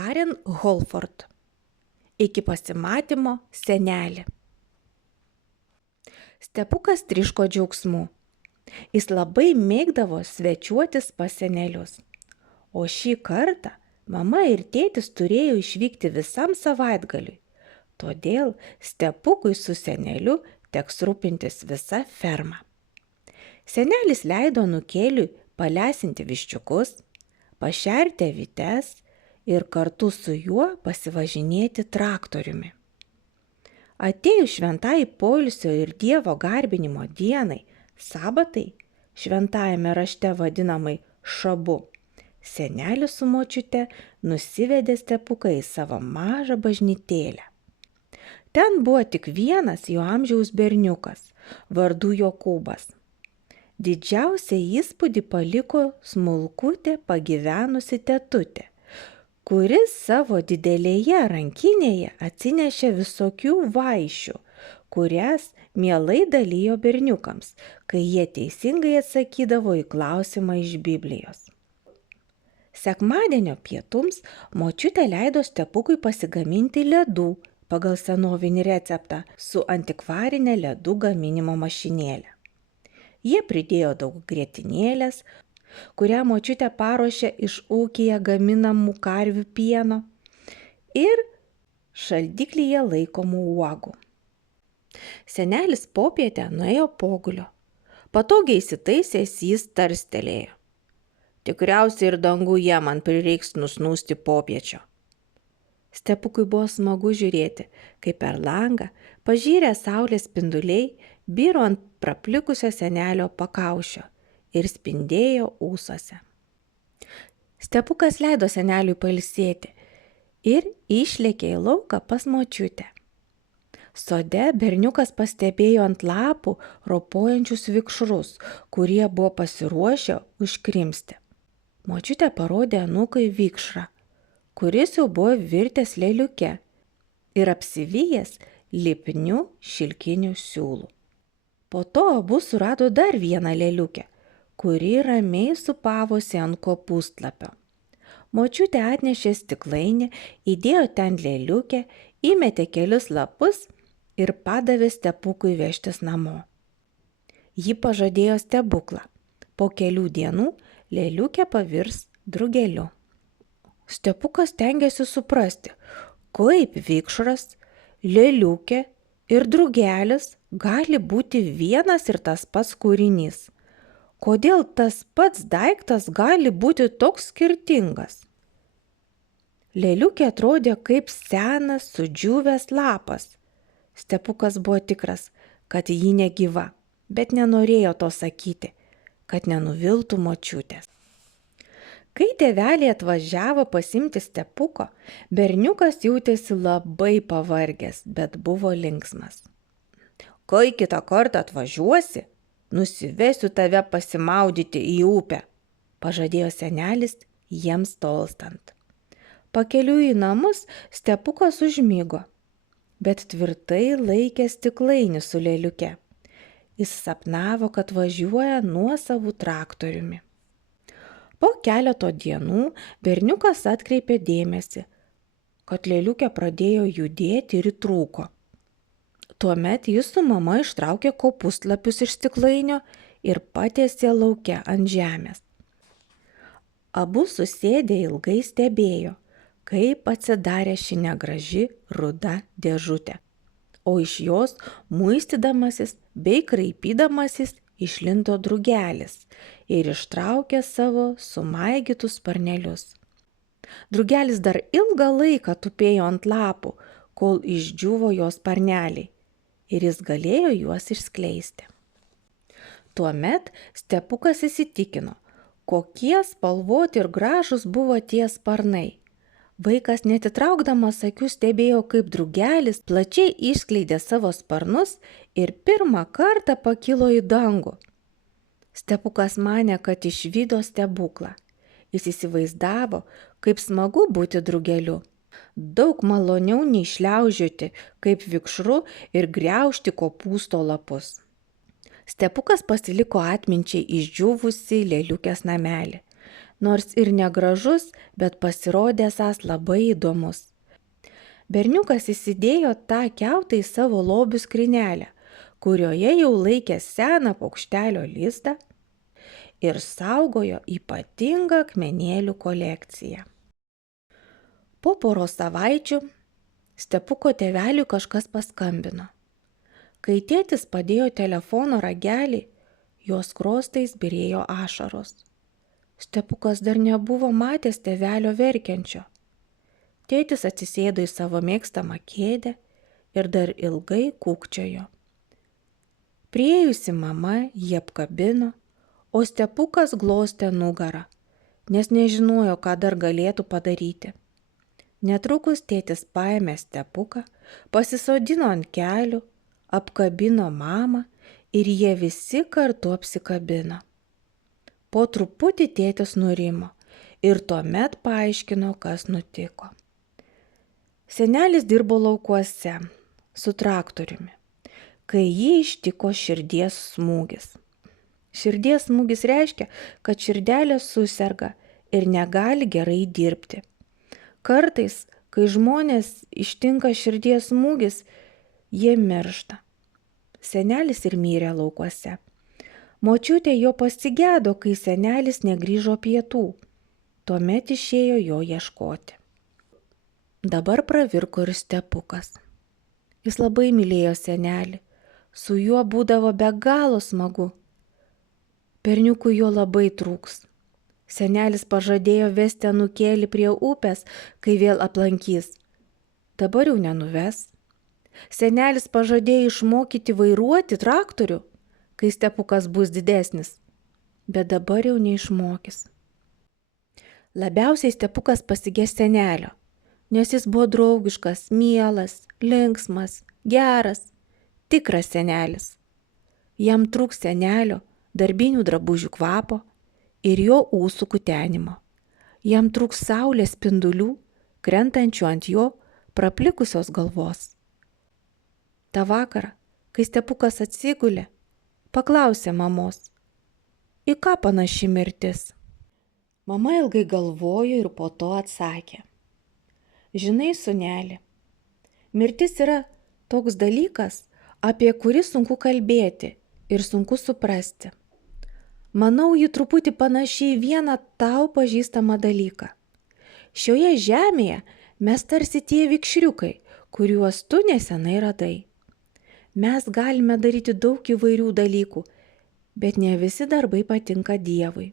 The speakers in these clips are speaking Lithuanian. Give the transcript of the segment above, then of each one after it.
Karen Holford. Iki pasimatymo, seneli. Stepukas tryško džiaugsmu. Jis labai mėgdavo svečiuotis pas senelius. O šį kartą mama ir tėtis turėjo išvykti visam savaitgaliui. Todėl Stepukui su seneliu teks rūpintis visa ferma. Senelis leido anūkėliui palesinti viščiukus, pašerti avytes ir kartu su juo pasivažinėti traktoriumi. Atėjus šventai poilsio ir Dievo garbinimo dienai, sabatai, šventajame rašte vadinamai šabu, senelis su močiute nusivedė Stepuką į savo mažą bažnytėlę. Ten buvo tik vienas jo amžiaus berniukas, vardu Jokūbas. Didžiausią įspūdį paliko smulkutė pagyvenusi tetutė, kuris savo didelėje rankinėje atsinešė visokių vaišių, kurias mielai dalijo berniukams, kai jie teisingai atsakydavo į klausimą iš Biblijos. Sekmadienio pietums močiutė leido Stepukui pasigaminti ledų pagal senovinį receptą su antikvarine ledų gaminimo mašinėle. Jie pridėjo daug grietinėlės, kurią močiutė paruošė iš ūkyje gaminamų karvių pieno ir šaldiklyje laikomų uogų. Senelis popietę nuėjo pogulio. Patogiai įsitaisęs jis tarstelėjo. Tikriausiai ir danguje man prireiks nusnūsti popiečio. Stepukui buvo smagu žiūrėti, kaip per langą pažyrę saulės spinduliai byro ant praplikusio senelio pakaušio ir spindėjo ūsuose. Stepukas leido seneliui pailsėti ir išlėkė į lauką pas močiutę. Sode berniukas pastebėjo ant lapų ropojančius vikšrus, kurie buvo pasiruošę užkrimsti. Močiutė parodė anūkui vikšrą, kuris jau buvo virtęs lėliuke ir apsivijęs lipnių šilkinių siūlų. Po to abu surado dar vieną lėliukę, kuri ramiai supavosi ant kopūstlapio. Močiutė atnešė stiklainį, įdėjo ten lėliukę, įmetė kelis lapus ir padavė Stepukui vežtis namo. Ji pažadėjo stebuklą. Po kelių dienų lėliukė pavirs drugeliu. Stepukas stengėsi suprasti, kaip vikšras, lėliukė ir drugelis gali būti vienas ir tas pats kūrinys. Kodėl tas pats daiktas gali būti toks skirtingas? Lėliukė atrodė kaip senas sudžiūvęs lapas. Stepukas buvo tikras, kad ji negyva, bet nenorėjo to sakyti, kad nenuviltų močiutės. Kai tėveliai atvažiavo pasiimti Stepuko, berniukas jautėsi labai pavargęs, bet buvo linksmas. Kai kitą kartą atvažiuosi, nusivesiu tave pasimaudyti į upę, pažadėjo senelis jiems tolstant. Pakeliui į namus Stepukas užmigo, bet tvirtai laikė stiklainį su lėliuke. Jis sapnavo, kad važiuoja nuosavu traktoriumi. Po keleto dienų berniukas atkreipė dėmesį, kad lėliukė pradėjo judėti ir įtrūko. Tuomet jis su mama ištraukė kopūstlapius iš stiklainio ir patiesė lauke ant žemės. Abu susėdę ilgai stebėjo, kaip atsidarė ši negraži ruda dėžutė, o iš jos muistydamasis bei kraipydamasis išlindo drugelis ir ištraukė savo sumaigytus sparnelius. Drugelis dar ilgą laiką tupėjo ant lapų, kol išdžiūvo jo sparneliai ir jis galėjo juos išskleisti. Tuomet Stepukas įsitikino, kokie spalvoti ir gražūs buvo tie sparnai. Vaikas netitraukdamas akių stebėjo, kaip drugelis plačiai išskleidė savo sparnus ir pirmą kartą pakilo į dangų. Stepukas manė, kad išvydo stebuklą. Jis įsivaizdavo, kaip smagu būti drugeliu. Daug maloniau nei šliaužioti, kaip vikšru ir griaužti kopūsto lapus. Stepukas pasiliko atminčiai išdžiūvusi lėliukės namelį. nors ir negražus, bet pasirodė esąs labai įdomus. Berniukas įsidėjo tą kiautą į savo lobių skrynelę, kurioje jau laikė seną paukštelio lizdą ir saugojo ypatingą akmenėlių kolekciją. Po poros savaičių Stepuko tėveliui kažkas paskambino. Kai tėtis padėjo telefono ragelį, jos skruostais byrėjo ašaros. Stepukas dar nebuvo matęs tėvelio verkiančio. Tėtis atsisėdo į savo mėgstamą kėdę ir dar ilgai kūkčiojo. Priėjusi mama jį apkabino, o Stepukas glostė nugarą, nes nežinojo, ką dar galėtų padaryti. Netrukus tėtis paėmė Stepuką, pasisodino ant kelių, apkabino mamą ir jie visi kartu apsikabino. Po truputį tėtis nurimo ir tuomet paaiškino, kas nutiko. Senelis dirbo laukuose su traktoriumi, kai jį ištiko širdies smūgis. Širdies smūgis reiškia, kad širdelė suserga ir negali gerai dirbti. Kartais, kai žmonės ištinka širdies smūgis, jie miršta. Senelis ir mirė laukuose. Močiutė jo pasigedo, kai senelis negrįžo pietų. Tuomet išėjo jo ieškoti. Dabar pravirko ir Stepukas. Jis labai mylėjo senelį. Su juo būdavo be galo smagu. Berniukui jo labai trūks. Senelis pažadėjo vesti anūkėlį prie upės, kai vėl aplankys. Dabar jau nenuves. Senelis pažadėjo išmokyti vairuoti traktorių, kai Stepukas bus didesnis, bet dabar jau neišmokys. Labiausiai Stepukas pasigės senelio, nes jis buvo draugiškas, mielas, linksmas, geras, tikras senelis. Jam trūks senelio darbinių drabužių kvapo ir jo ūsų kutenimo. Jam trūks saulės spindulių, krentančių ant jo praplikusios galvos. Ta vakarą, kai Stepukas atsigulė, paklausė mamos, į ką panaši mirtis. Mama ilgai galvojo ir po to atsakė. Žinai, sūneli, mirtis yra toks dalykas, apie kurį sunku kalbėti ir sunku suprasti. Manau, ji truputį panašiai vieną tau pažįstamą dalyką. Šioje žemėje mes tarsi tie vikšriukai, kuriuos tu nesenai radai. Mes galime daryti daug įvairių dalykų, bet ne visi darbai patinka Dievui.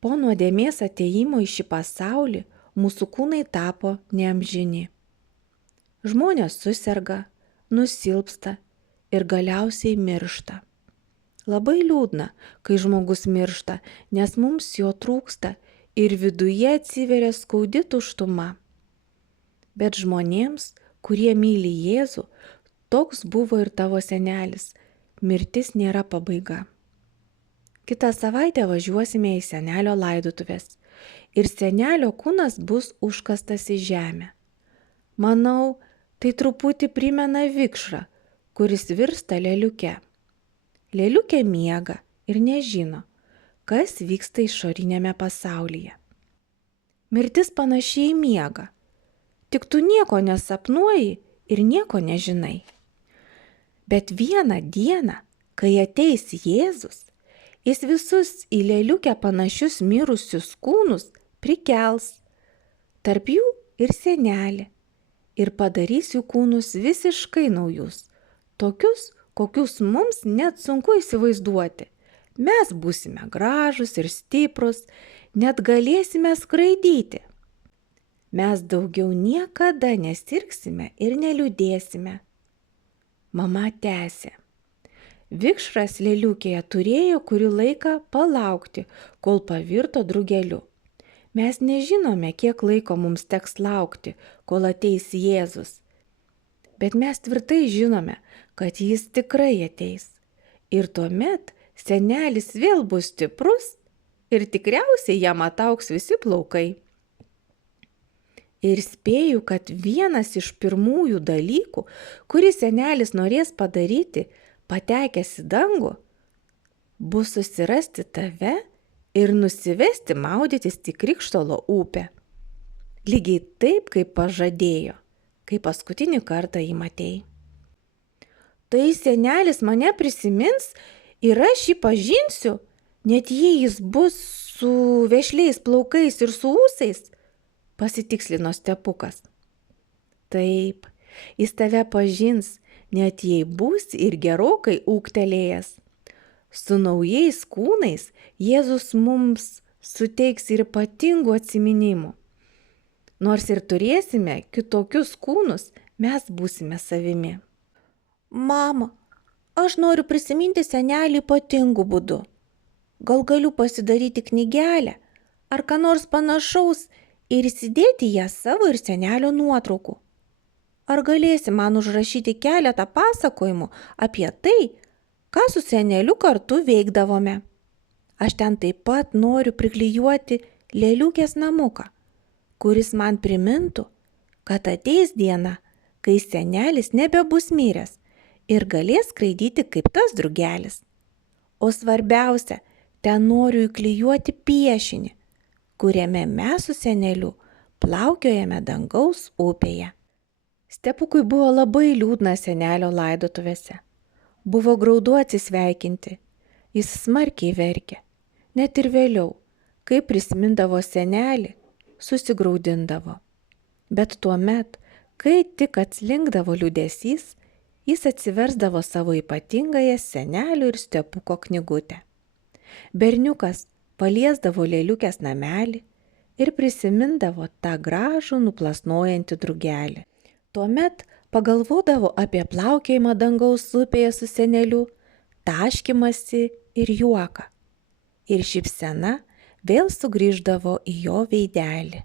Po nuodėmės atėjimo į šį pasaulį mūsų kūnai tapo neamžini. Žmonės suserga, nusilpsta ir galiausiai miršta. Labai liūdna, kai žmogus miršta, nes mums jo trūksta ir viduje atsiveria skaudi tuštuma. Bet žmonėms, kurie myli Jėzų, toks buvo ir tavo senelis, mirtis nėra pabaiga. Kitą savaitę važiuosime į senelio laidotuvės ir senelio kūnas bus užkastas į žemę. Manau, tai truputį primena vikšrą, kuris virsta lėliuke. Lėliukė miega ir nežino, kas vyksta išorinėme pasaulyje. Mirtis panašiai į miegą, tik tu nieko nesapnuoji ir nieko nežinai. Bet vieną dieną, kai ateis Jėzus, jis visus į lėliukę panašius mirusius kūnus prikels, tarp jų ir senelį, ir padarys jų kūnus visiškai naujus, tokius, kokius mums net sunku įsivaizduoti. Mes būsime gražūs ir stiprus, net galėsime skraidyti. Mes daugiau niekada nesirgsime ir neliūdėsime. Mama tęsė. Vikšras lėliukėje turėjo kurį laiką palaukti, kol pavirto drugeliu. Mes nežinome, kiek laiko mums teks laukti, kol ateis Jėzus. Bet mes tvirtai žinome, kad jis tikrai ateis. Ir tuomet senelis vėl bus stiprus ir tikriausiai jam ataugs visi plaukai. Ir spėju, kad vienas iš pirmųjų dalykų, kurį senelis norės padaryti, patekęs į dangų, bus susirasti tave ir nusivesti maudytis į Krikštolo upę. Lygiai taip, kaip pažadėjo, kai paskutinį kartą jį matei. Tai senelis mane prisimins ir aš jį pažinsiu, net jei jis bus su vešliais plaukais ir su ūsais, pasitikslino Stepukas. Taip, jis tave pažins, net jei būsi ir gerokai ūgtelėjęs. Su naujais kūnais Jėzus mums suteiks ir ypatingų atsiminimų. Nors ir turėsime kitokius kūnus, mes būsime savimi. Mama, aš noriu prisiminti senelį ypatingų būdų. Gal galiu pasidaryti knygelę ar ką nors panašaus ir įsidėti ją savo ir senelio nuotraukų. Ar galėsi man užrašyti keletą pasakojimų apie tai, ką su seneliu kartu veikdavome? Aš ten taip pat noriu priklijuoti lėliukės namuką, kuris man primintų, kad ateis diena, kai senelis nebebus miręs ir galės skraidyti kaip tas drugelis. O svarbiausia, ten noriu įklijuoti piešinį, kuriame mes su seneliu plaukiojame dangaus upėje. Stepukui buvo labai liūdna senelio laidotuvėse. Buvo graudu atsisveikinti. Jis smarkiai verkė. Net ir vėliau, kai prisimindavo senelį, susigraudindavo. Bet tuomet, kai tik atslinkdavo liūdesys, jis atsiversdavo savo ypatingąją senelio ir Stepuko knygutę. Berniukas paliesdavo lėliukės namelį ir prisimindavo tą gražų nuplasnojantį drugelį. Tuomet pagalvodavo apie plaukiojimą dangaus upėje su seneliu, taškymąsi ir juoką. Ir šypsena vėl sugrįždavo į jo veidelį.